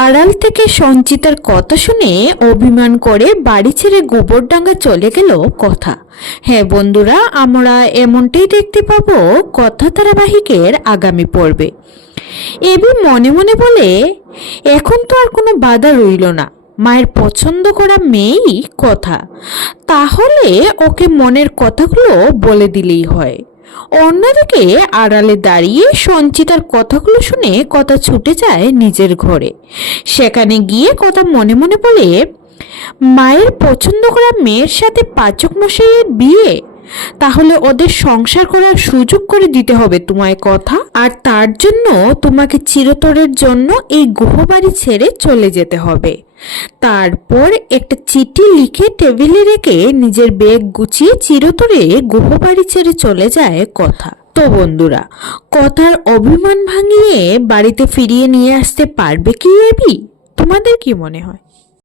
আড়াল থেকে সঞ্চিতার কথা শুনে অভিমান করে বাড়ি ছেড়ে গোবরডাঙ্গা চলে গেল কথা। হ্যাঁ বন্ধুরা, আমরা এমনটাই দেখতে পাবো কথা ধারাবাহিকের আগামী পর্বে। এবি মনে মনে বলে, এখন তো আর কোনো বাধা রইল না। মায়ের পছন্দ করা মেয়েই কথা। তাহলে ওকে মনের কথাগুলো বলে দিলেই হয়। অন্যদিকে আড়ালে দাঁড়িয়ে সঞ্চিতার কথাগুলো শুনে কথা ছুটে যায় নিজের ঘরে। সেখানে গিয়ে কথা মনে মনে বলে, মায়ের পছন্দ করা মেয়ের সাথে পাচক মশাইয়ের বিয়ে? তাহলে ওদের সংসার করার সুযোগ করে দিতে হবে তোমায় কথা। আর তার জন্য তোমাকে চিরতরের জন্য এই গৃহবাড়ি ছেড়ে চলে যেতে হবে। তারপর একটা চিঠি লিখে টেবিলে রেখে নিজের ব্যাগ গুছিয়ে চিরতরে গৃহবাড়ি ছেড়ে চলে যায় কথা। তো বন্ধুরা, কথার অভিমান ভাঙিয়ে বাড়িতে ফিরিয়ে নিয়ে আসতে পারবে কি এবি? তোমাদের কি মনে হয়?